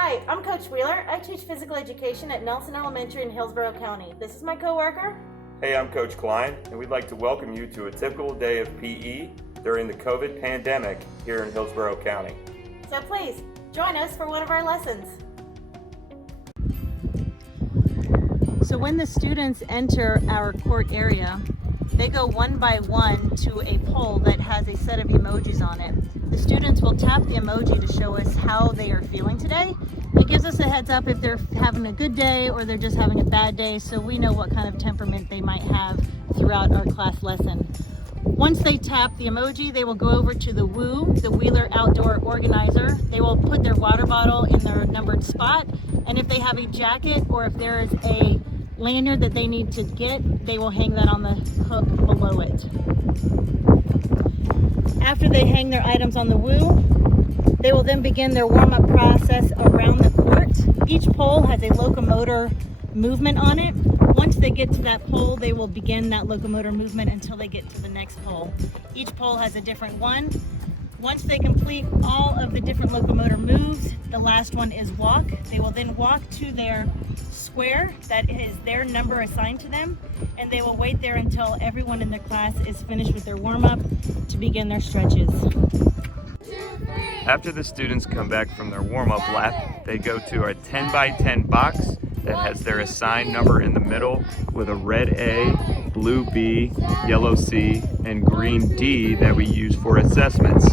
Hi, I'm Coach Wheeler. I teach physical education at Nelson Elementary in Hillsborough County. This is my coworker. Hey, I'm Coach Klein, and we'd like to welcome you to a typical day of PE during the COVID pandemic here in Hillsborough County. So please, join us for one of our lessons. So when the students enter our court area, they go one by one to a pole that has a set of emojis on it. The students will tap the emoji to show us how they are feeling today. It gives us a heads up if they're having a good day or they're just having a bad day, so we know what kind of temperament they might have throughout our class lesson. Once they tap the emoji, they will go over to the WOO, the Wheeler Outdoor Organizer. They will put their water bottle in their numbered spot, and if they have a jacket or if there is a lanyard that they need to get, they will hang that on the hook below it. After they hang their items on the WOO, they will then begin their warm-up process around the court. Each pole has a locomotor movement on it. Once they get to that pole, they will begin that locomotor movement until they get to the next pole. Each pole has a different one. Once they complete all of the different locomotor moves, the last one is walk. They will then walk to their square that is their number assigned to them, and they will wait there until everyone in their class is finished with their warm-up to begin their stretches. After the students come back from their warm-up lap, they go to a 10 by 10 box that has their assigned number in the middle with a red A, blue B, yellow C, and green D that we use for assessments.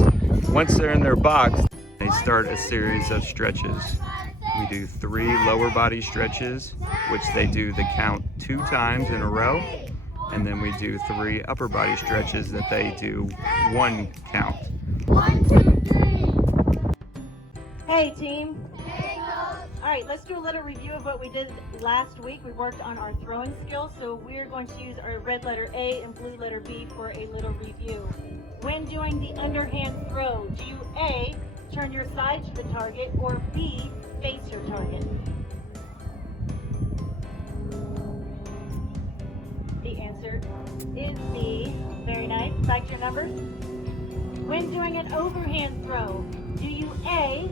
Once they're in their box, they start a series of stretches. We do 3 lower body stretches, which they do the count 2 times in a row, and then we do 3 upper body stretches that they do 1 count. 1, 2, 3. Hey team. All right, let's do a little review of what we did last week. We worked on our throwing skills, so we're going to use our red letter A and blue letter B for a little review. When doing the underhand throw, do you A, turn your side to the target, or B, face your target? The answer is B. Very nice. Back to your numbers. When doing an overhand throw, do you A,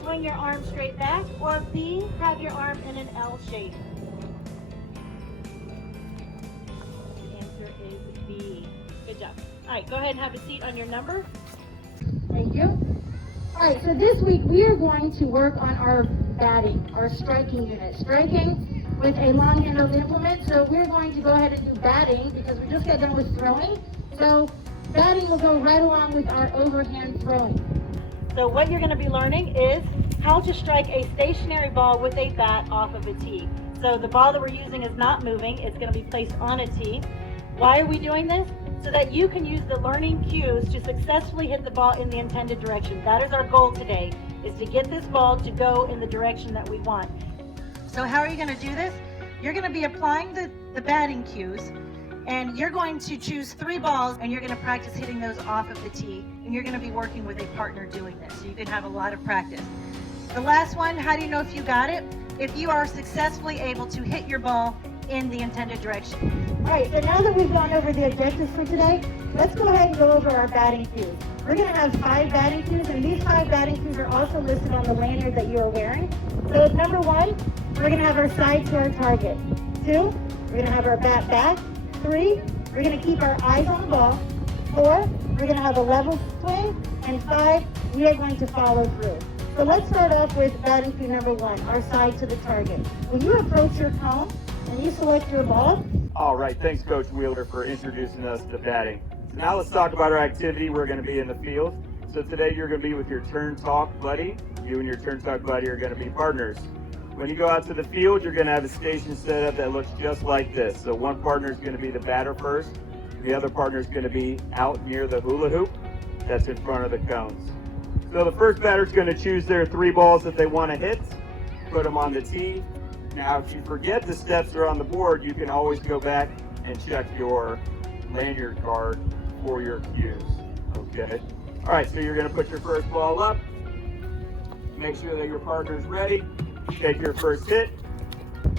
swing your arm straight back, or B, have your arm in an L shape? The answer is B. Good job. All right, go ahead and have a seat on your number. Thank you. All right, so this week we are going to work on our batting, our striking unit. Striking with a long-handled implement, so we're going to go ahead and do batting because we just got done with throwing. So batting will go right along with our overhand throwing. So what you're going to be learning is how to strike a stationary ball with a bat off of a tee. So the ball that we're using is not moving, it's going to be placed on a tee. Why are we doing this? So that you can use the learning cues to successfully hit the ball in the intended direction. That is our goal today, is to get this ball to go in the direction that we want. So how are you going to do this? You're going to be applying the batting cues, and you're going to choose 3 balls, and you're going to practice hitting those off of the tee, and you're going to be working with a partner doing this, so you can have a lot of practice. The last one, how do you know if you got it? If you are successfully able to hit your ball in the intended direction. All right, so now that we've gone over the objectives for today, let's go ahead and go over our batting cues. We're going to have 5 batting cues, and these 5 batting cues are also listed on the lanyard that you are wearing. So number 1, we're going to have our side to our target. 2, we're going to have our bat back. 3, we're going to keep our eyes on the ball. 4, we're going to have a level swing. And 5, we are going to follow through. So let's start off with batting cue number 1, our side to the target. When you approach your cone and you select your ball. All right, thanks Coach Wheeler for introducing us to batting. So now let's talk about our activity. We're going to be in the field. So today you're going to be with your turn talk buddy. You and your turn talk buddy are going to be partners. When you go out to the field, you're going to have a station set up that looks just like this. So one partner is going to be the batter first. The other partner is going to be out near the hula hoop that's in front of the cones. So the first batter is going to choose their 3 balls that they want to hit, put them on the tee. Now, if you forget the steps are on the board, you can always go back and check your lanyard card for your cues, okay? All right, so you're going to put your first ball up, make sure that your partner's ready, take your first hit.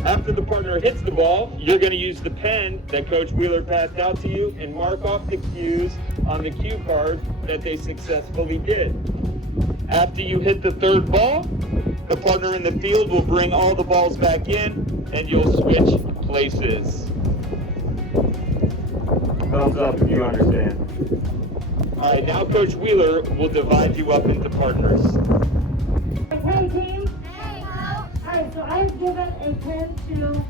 After the partner hits the ball, you're going to use the pen that Coach Wheeler passed out to you and mark off the cues on the cue card that they successfully did. After you hit the 3rd ball, The partner in the field will bring all the balls back in, and you'll switch places. Thumbs up if you understand. All right, now Coach Wheeler will divide you up into partners. Hey team. Alright, so I've given a pen to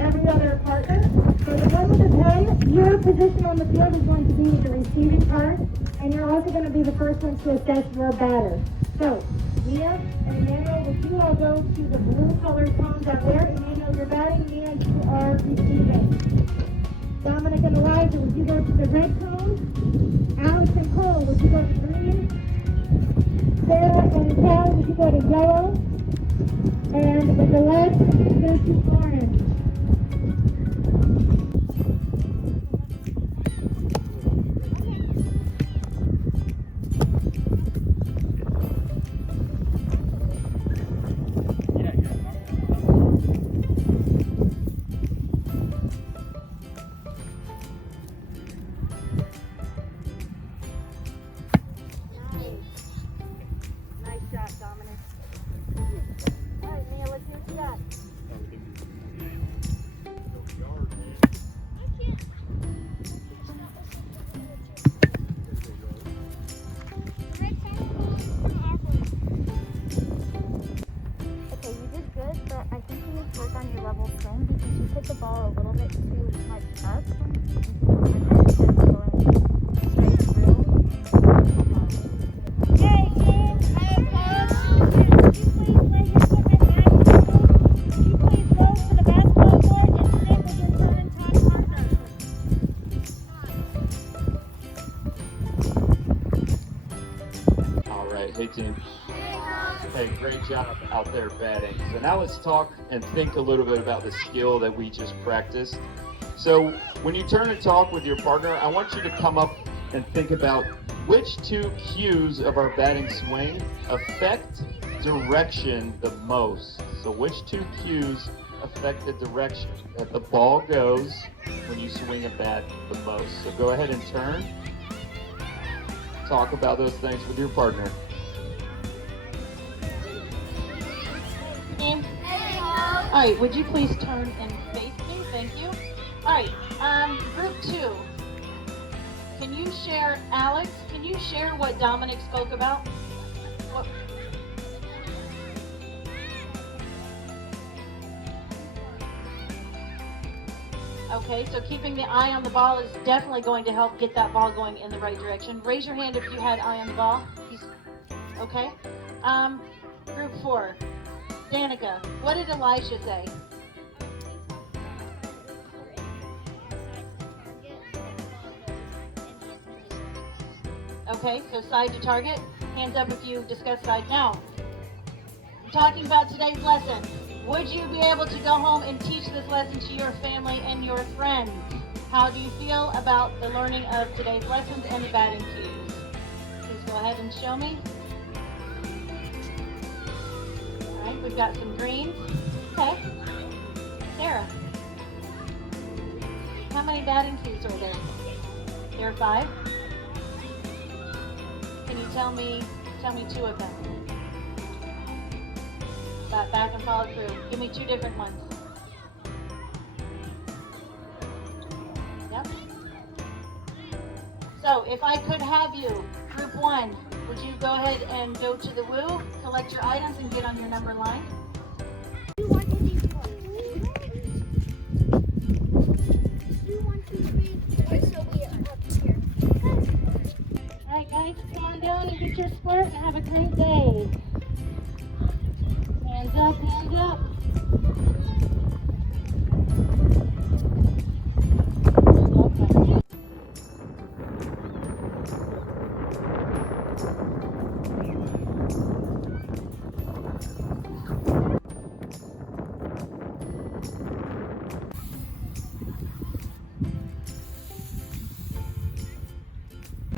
every other partner. So the one with the pen, your position on the field is going to be the receiving part, and you're also going to be the first ones to assess your batter. So, Mia and Emmanuel, would you all go to the blue colored cones out there? Emmanuel, you're batting, Mia, you are receiving. Dominic and Elijah, would you go to the red cones? Alex and Cole, would you go to green? Sarah and Cal, would you go to yellow? And with the left, go to orange. Nice shot, Dominic. All right, Mia, let's see what you got. Okay, you did good, but I think you need to work on your level swing because you hit the ball a little bit too much up. Instead of going straight through. Hey team, hey coach, could you please lay your equipment back to the field? Could you please go to the basketball court and stay with your turn and talk partners? All right, hey team. Hey, great job out there batting. So now let's talk and think a little bit about the skill that we just practiced. So when you turn and talk with your partner, I want you to come up and think about which two cues of our batting swing affect direction the most. So which two cues affect the direction that the ball goes when you swing a bat the most. So go ahead and turn. Talk about those things with your partner. All right, would you please turn and face me? Thank you. All right, group 2. Can you share, Alex, can you share what Dominic spoke about? What? Okay, so keeping the eye on the ball is definitely going to help get that ball going in the right direction. Raise your hand if you had eye on the ball. Okay. Group 4. Danica, what did Elijah say? Okay, so side to target. Hands up if you discuss side. Now, talking about today's lesson. Would you be able to go home and teach this lesson to your family and your friends? How do you feel about the learning of today's lessons and the batting cues? Please go ahead and show me. All right, we've got some greens. Okay. Sarah, how many batting cues are there? There are 5. Can you tell me 2 of them? Back and follow through. Give me 2 different ones. Yep. So if I could have you, group 1, would you go ahead and go to the woo, collect your items, and get on your number line? Alright guys, come on down and get your sport and have a great day. Hands up, hands up. Okay.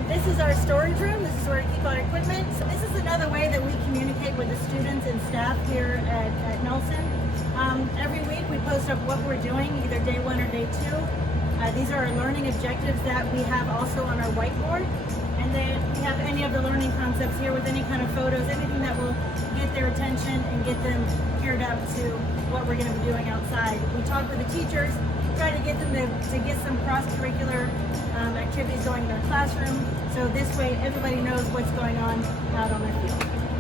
This is our storage room. This is where we keep our equipment. So this is another way that we communicate with the students and staff here at Nelson. Every week we post up what we're doing, either day 1 or day 2. These are our learning objectives that we have also on our whiteboard. And then we have any of the learning concepts here with any kind of photos, anything that will get their attention and get get them geared up to what we're going to be doing outside. We talk with the teachers, try to get them to get some cross-curricular activities going in their classroom, so this way everybody knows what's going on out on their field.